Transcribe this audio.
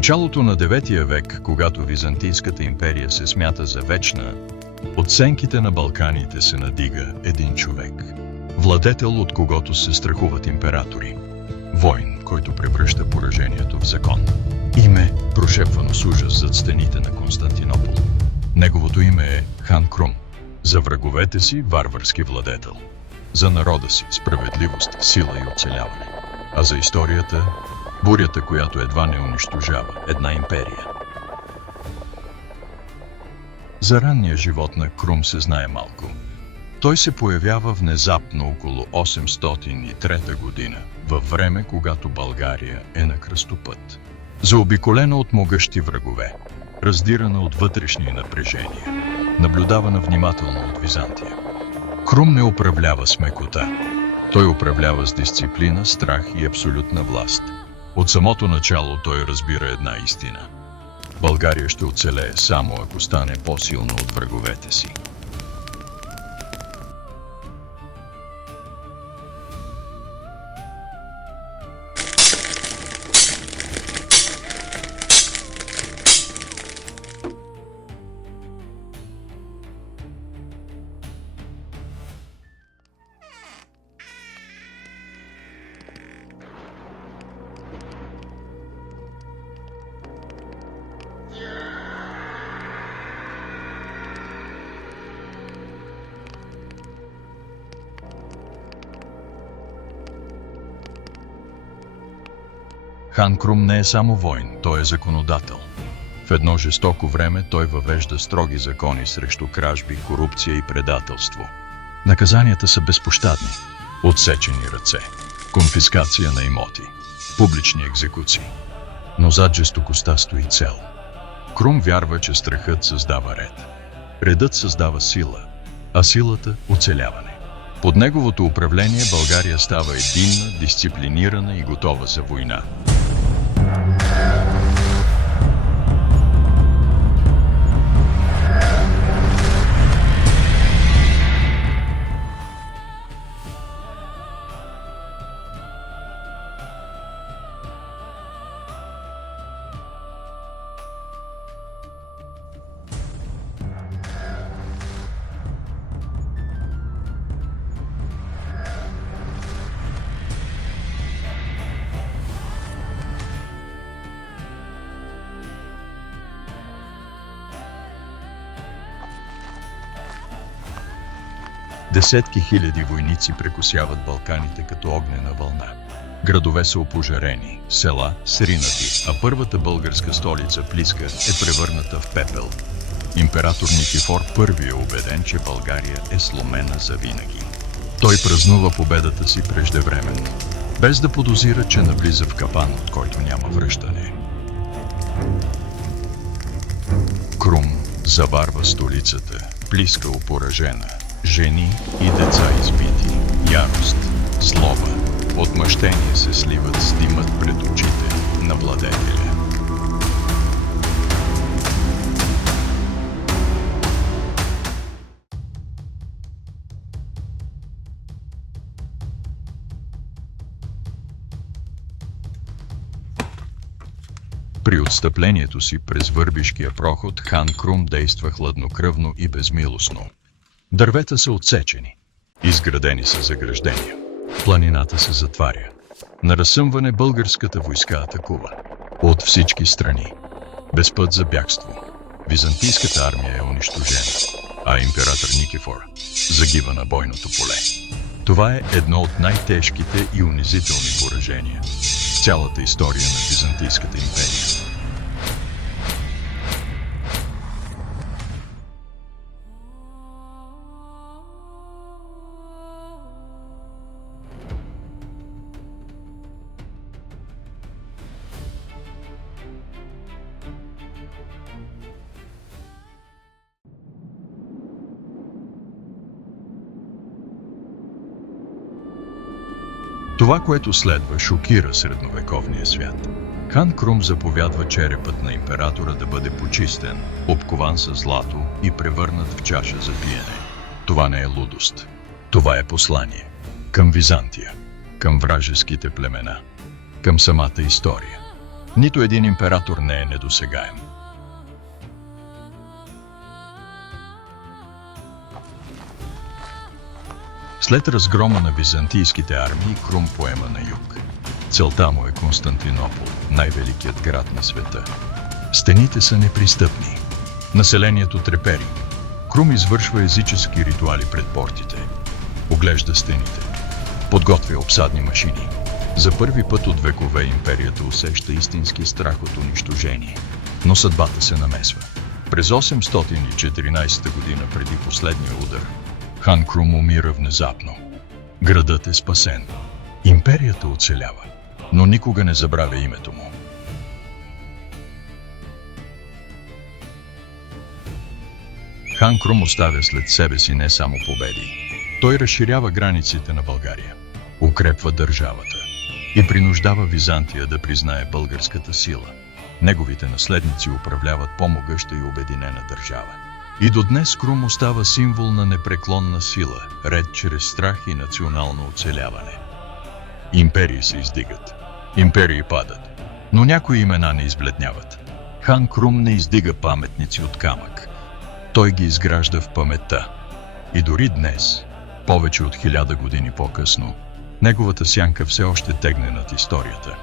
началото на 9 век, когато Византийската империя се смята за вечна, от сенките на Балканите се надига един човек. Владетел, от когото се страхуват императори. Войн, който превръща поражението в закон. Име, прошепвано с ужас зад стените на Константинопол. Неговото име е Хан Крум. За враговете си варварски владетел. За народа си справедливост, сила и оцеляване. А за историята бурята, която едва не унищожава една империя. За ранния живот на Крум се знае малко. Той се появява внезапно около 803 година, във време, когато България е на кръстопът. Заобиколена от могъщи врагове, раздирана от вътрешни напрежения, наблюдавана внимателно от Византия. Крум не управлява с мекота. Той управлява с дисциплина, страх и абсолютна власт. От самото начало той разбира една истина. България ще оцелее само ако стане по-силна от враговете си. Хан Крум не е само войн, той е законодател. В едно жестоко време той въвежда строги закони срещу кражби, корупция и предателство. Наказанията са безпощадни. Отсечени ръце, конфискация на имоти, публични екзекуции. Но зад жестокостта стои цел. Крум вярва, че страхът създава ред. Редът създава сила, а силата – оцеляване. Под неговото управление България става единна, дисциплинирана и готова за война. Десетки хиляди войници прекосяват Балканите като огнена вълна. Градове са опожарени, села сринати, а първата българска столица Плиска е превърната в пепел. Император Никифор I е убеден, че България е сломена завинаги. Той празнува победата си преждевременно, без да подозира, че навлиза в капан, от който няма връщане. Крум заварва столицата, Плиска опоражена. Жени и деца избити, ярост, злоба, отмъщение се сливат с димът пред очите на владетеля. При отстъплението си през Върбишкия проход хан Крум действа хладнокръвно и безмилостно. Дървета са отсечени, изградени са заграждения. Планината се затваря. На разсъмване българската войска атакува. От всички страни. Без път за бягство. Византийската армия е унищожена, а император Никифор загива на бойното поле. Това е едно от най-тежките и унизителни поражения в цялата история на Византийската империя. Това, което следва, шокира средновековния свят. Хан Крум заповядва черепът на императора да бъде почистен, обкован с злато и превърнат в чаша за пиене. Това не е лудост. Това е послание. Към Византия, към вражеските племена, към самата история. Нито един император не е недосегаем. След разгрома на византийските армии, Крум поема на юг. Целта му е Константинопол, най-великият град на света. Стените са непристъпни. Населението трепери. Крум извършва езически ритуали пред портите. Оглежда стените. Подготвя обсадни машини. За първи път от векове империята усеща истински страх от унищожение. Но съдбата се намесва. През 814 година, преди последния удар, хан Крум умира внезапно. Градът е спасен. Империята оцелява, но никога не забравя името му. Хан Крум оставя след себе си не само победи. Той разширява границите на България, укрепва държавата и принуждава Византия да признае българската сила. Неговите наследници управляват по-могъща и обединена държава. И до днес Крум остава символ на непреклонна сила, ред чрез страх и национално оцеляване. Империи се издигат, империи падат, но някои имена не избледняват. Хан Крум не издига паметници от камък. Той ги изгражда в паметта. И дори днес, повече от 1000 години по-късно, неговата сянка все още тегне над историята.